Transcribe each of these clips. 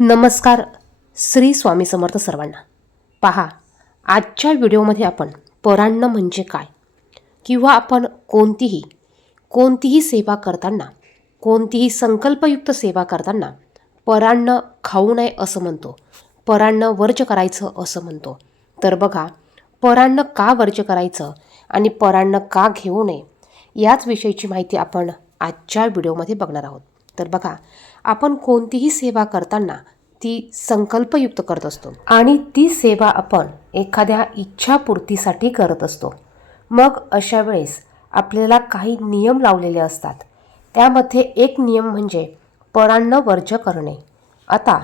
नमस्कार श्री स्वामी समर्थ सर्वांना. पहा आजच्या व्हिडिओमध्ये आपण परान्न म्हणजे काय? किंवा आपण कोणतीही कोणतीही सेवा करताना कोणतीही संकल्पयुक्त सेवा करताना परान्न खाऊ नये असं म्हणतो परान्न वर्ज करायचं असं म्हणतो. तर बघा परान्न का वर्ज करायचं आणि परान्न का घेऊ नये याच विषयीची माहिती आपण आजच्या व्हिडिओमध्ये बघणार आहोत. तर बघा आपण कोणतीही सेवा करताना ती संकल्पयुक्त करत असतो आणि ती सेवा आपण एखाद्या इच्छापूर्तीसाठी करत असतो. मग अशा वेळेस आपल्याला काही नियम लावलेले असतात. त्यामध्ये एक नियम म्हणजे परान्न वर्ज करणे. आता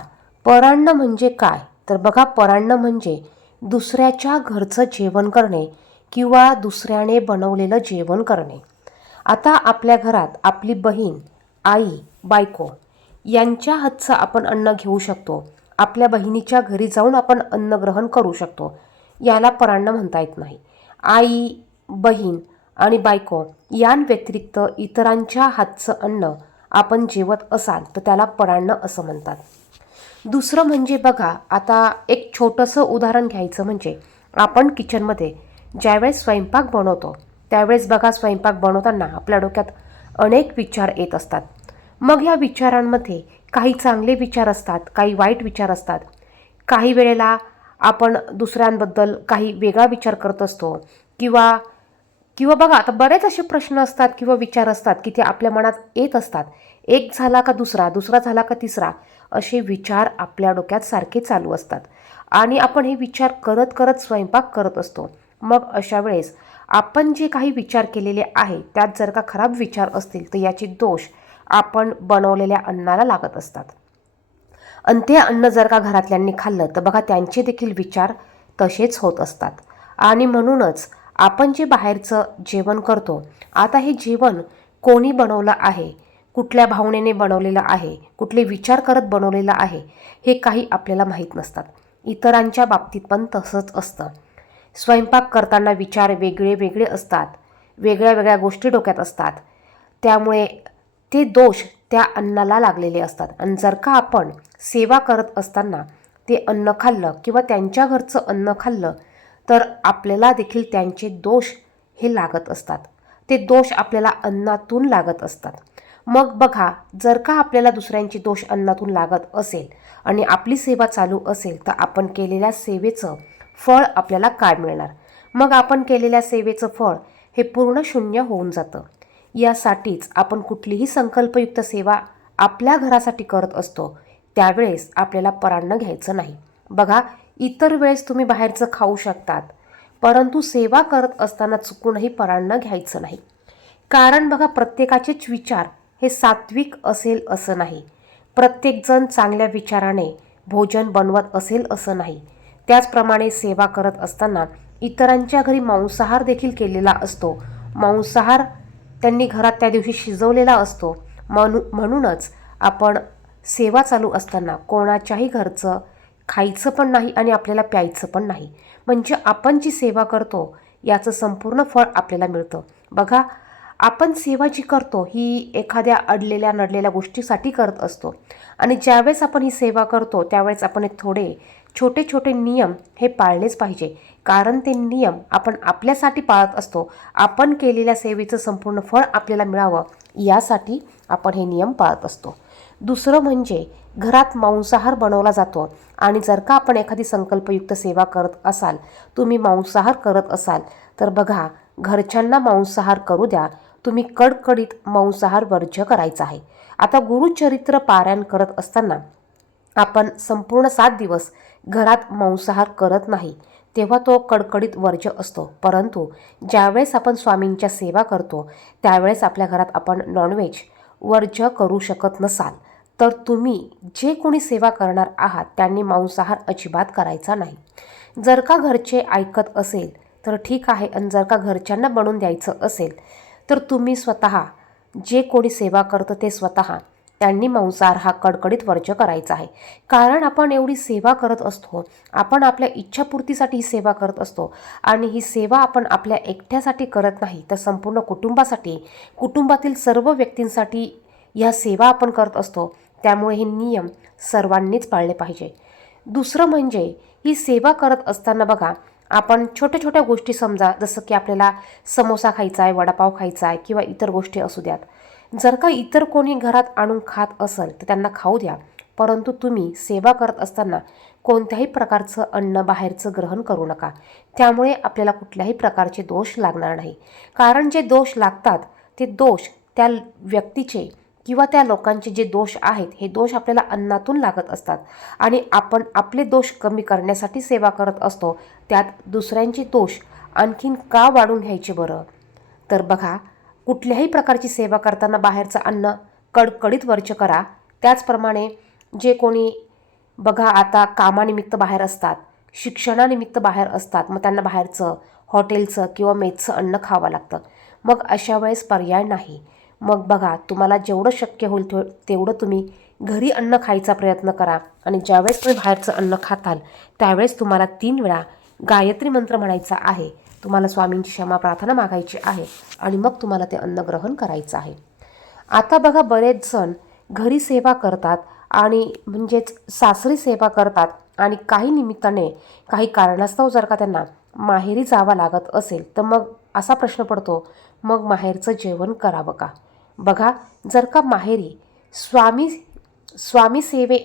परान्न म्हणजे काय? तर बघा परान्न म्हणजे दुसऱ्याच्या घरचं जेवण करणे किंवा दुसऱ्याने बनवलेलं जेवण करणे. आता आपल्या घरात आपली बहीण आई बायको. यांच्या हातचं आपण अन्न घेऊ शकतो. आपल्या बहिणीच्या घरी जाऊन आपण अन्न ग्रहण करू शकतो. याला परान्न म्हणता येत नाही. आई बहीण आणि बायको यांव्यतिरिक्त इतरांच्या हातचं अन्न आपण जेवत असाल तर त्याला परान्न असं म्हणतात. दुसरं म्हणजे बघा आता एक छोटंसं उदाहरण घ्यायचं म्हणजे आपण किचनमध्ये ज्यावेळेस स्वयंपाक बनवतो त्यावेळेस बघा स्वयंपाक बनवताना आपल्या डोक्यात अनेक विचार येत असतात. मग ह्या विचारांमध्ये काही चांगले विचार असतात काही वाईट विचार असतात. काही वेळेला आपण दुसऱ्यांबद्दल काही वेगळा विचार करत असतो किंवा किंवा बघा आता बरेच असे प्रश्न असतात किंवा विचार असतात की ते आपल्या मनात येत असतात. एक झाला का दुसरा दुसरा झाला का तिसरा असे विचार आपल्या डोक्यात सारखे चालू असतात. आणि आपण हे विचार करत करत स्वयंपाक करत असतो. मग अशा वेळेस आपण जे काही विचार केलेले आहे त्यात जर का खराब विचार असतील तर याचे दोष आपण बनवलेल्या अन्नाला लागत असतात. आणि ते अन्न जर का घरातल्यांनी खाल्लं तर बघा त्यांचे देखील विचार तसेच होत असतात. आणि म्हणूनच आपण जे बाहेरचं जेवण करतो आता हे जेवण कोणी बनवलं आहे? कुठल्या भावनेने बनवलेलं आहे? कुठले विचार करत बनवलेलं आहे? हे काही आपल्याला माहीत नसतात. इतरांच्या बाबतीत पण तसंच असतं. स्वयंपाक करताना विचार वेगळे वेगळे असतात. वेगळ्या वेगळ्या गोष्टी डोक्यात असतात. त्यामुळे ते दोष त्या अन्नाला लागलेले असतात. आणि जर का आपण सेवा करत असताना ते अन्न खाल्लं किंवा त्यांच्या घरचं अन्न खाल्लं तर आपल्याला देखील त्यांचे दोष हे लागत असतात. ते दोष आपल्याला अन्नातून लागत असतात. मग बघा जर का आपल्याला दुसऱ्यांचे दोष अन्नातून लागत असेल आणि आपली सेवा चालू असेल तर आपण केलेल्या सेवेचं फळ आपल्याला काय मिळणार? मग आपण केलेल्या सेवेचं फळ हे पूर्ण शून्य होऊन जातं. यासाठीच आपण कुठलीही संकल्पयुक्त सेवा आपल्या घरासाठी करत असतो त्यावेळेस आपल्याला परान्न घ्यायचं नाही. बघा इतर वेळेस तुम्ही बाहेरचं खाऊ शकतात परंतु सेवा करत असताना चुकूनही परान्न घ्यायचं नाही. कारण बघा प्रत्येकाचेच विचार हे सात्विक असेल असं नाही. प्रत्येकजण चांगल्या विचाराने भोजन बनवत असेल असं नाही. त्याचप्रमाणे सेवा करत असताना इतरांच्या घरी मांसाहार देखील केलेला असतो. मांसाहार त्यांनी घरात त्या दिवशी शिजवलेला असतो. म्हणू म्हणूनच आपण सेवा चालू असताना कोणाच्याही घरचं खायचं पण नाही आणि आपल्याला प्यायचं पण नाही. म्हणजे आपण जी सेवा करतो याचं संपूर्ण फळ आपल्याला मिळतं. बघा आपण सेवा जी करतो ही एखाद्या अडलेल्या नडलेल्या गोष्टीसाठी करत असतो. आणि ज्यावेळेस आपण ही सेवा करतो त्यावेळेस आपण हे थोडे छोटे छोटे नियम हे पाळलेच पाहिजे. कारण ते नियम आपण आपल्यासाठी पाळत असतो. आपण केलेल्या सेवेचं संपूर्ण फळ आपल्याला मिळावं यासाठी आपण हे नियम पाळत असतो. दुसरं म्हणजे घरात मांसाहार बनवला जातो. आणि जर का आपण एखादी संकल्पयुक्त सेवा करत असाल तुम्ही मांसाहार करत असाल तर बघा घरच्यांना मांसाहार करू द्या. तुम्ही कडकडीत मांसाहार वर्ज्य करायचा आहे. आता गुरुचरित्र पारायण करत असताना आपण संपूर्ण सात दिवस घरात मांसाहार करत नाही तेव्हा तो कडकडीत वर्ज्य असतो. परंतु ज्यावेळेस आपण स्वामींच्या सेवा करतो त्यावेळेस आपल्या घरात आपण नॉनव्हेज वर्ज्य करू शकत नसाल तर तुम्ही जे कोणी सेवा करणार आहात त्यांनी मांसाहार अजिबात करायचा नाही. जर का घरचे ऐकत असेल तर ठीक आहे. आणि जर का घरच्यांना बनवून द्यायचं असेल तर तुम्ही स्वतः जे कोणी सेवा करतं ते स्वतः. त्यांनी मांसाहार हा कडकडीत वर्ज्य करायचा आहे. कारण आपण एवढी सेवा करत असतो आपण आपल्या इच्छापूर्तीसाठी ही सेवा करत असतो आणि ही सेवा आपण आपल्या एकट्यासाठी करत नाही तर संपूर्ण कुटुंबासाठी कुटुंबातील सर्व व्यक्तींसाठी ह्या सेवा आपण करत असतो. त्यामुळे हे नियम सर्वांनीच पाळले पाहिजे. दुसरं म्हणजे ही सेवा करत असताना बघा आपण छोट्या छोट्या गोष्टी समजा जसं की आपल्याला समोसा खायचा आहे वडापाव खायचा आहे किंवा इतर गोष्टी असू द्यात. जर का इतर कोणी घरात आणून खात असेल तर त्यांना खाऊ द्या. परंतु तुम्ही सेवा करत असताना कोणत्याही प्रकारचं अन्न बाहेरचं ग्रहण करू नका. त्यामुळे आपल्याला कुठल्याही प्रकारचे दोष लागणार नाही. कारण जे दोष लागतात ते दोष त्या व्यक्तीचे किंवा त्या लोकांचे जे दोष आहेत हे दोष आपल्याला अन्नातून लागत असतात. आणि आपण आपले दोष कमी करण्यासाठी सेवा करत असतो त्यात दुसऱ्यांचे दोष आणखीन का वाढून घ्यायचे बरं? तर बघा कुठल्याही प्रकारची सेवा करताना बाहेरचं अन्न कडकडीत वर्च करा. त्याचप्रमाणे जे कोणी बघा आता कामानिमित्त बाहेर असतात शिक्षणानिमित्त बाहेर असतात मग त्यांना बाहेरचं हॉटेलचं किंवा मेसचं अन्न खावं लागतं. मग अशा वेळेस पर्याय नाही. मग बघा तुम्हाला जेवढं शक्य होईल तेवढं तुम्ही घरी अन्न खायचा प्रयत्न करा. आणि ज्यावेळेस तुम्ही बाहेरचं अन्न खाताल त्यावेळेस तुम्हाला तीन वेळा गायत्री मंत्र म्हणायचा आहे. तुम्हाला स्वामींची क्षमा प्रार्थना मागायची आहे आणि मग तुम्हाला ते अन्न ग्रहण करायचं आहे. आता बघा बरेच जण घरी सेवा करतात आणि म्हणजेच सासरी सेवा करतात आणि काही निमित्ताने काही कारणास्तव जर का त्यांना माहेरी जावं लागत असेल तर मग असा प्रश्न पडतो मग माहेरचं जेवण करावं का? बघा जर का माहेरी स्वामी स्वामी सेवे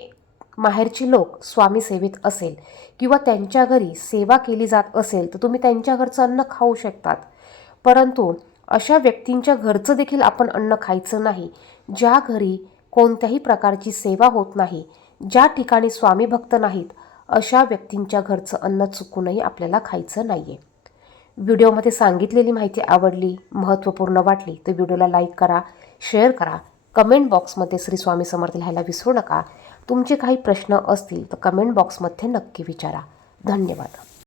माहेरची लोक स्वामी सेवेत असेल किंवा त्यांच्या घरी सेवा केली जात असेल तर तुम्ही त्यांच्या घरचं अन्न खाऊ शकतात. परंतु अशा व्यक्तींच्या घरचं देखील आपण अन्न खायचं नाही. ज्या घरी कोणत्याही प्रकारची सेवा होत नाही ज्या ठिकाणी स्वामी भक्त नाहीत अशा व्यक्तींच्या घरचं अन्न चुकूनही आपल्याला खायचं नाही आहे व्हिडिओमध्ये सांगितलेली माहिती आवडली महत्त्वपूर्ण वाटली तर व्हिडिओला लाईक करा शेअर करा. कमेंट बॉक्समध्ये श्री स्वामी समर्थ लिहायला विसरू नका. तुमचे काही प्रश्न असतील तर कमेंट बॉक्समध्ये नक्की विचारा. धन्यवाद.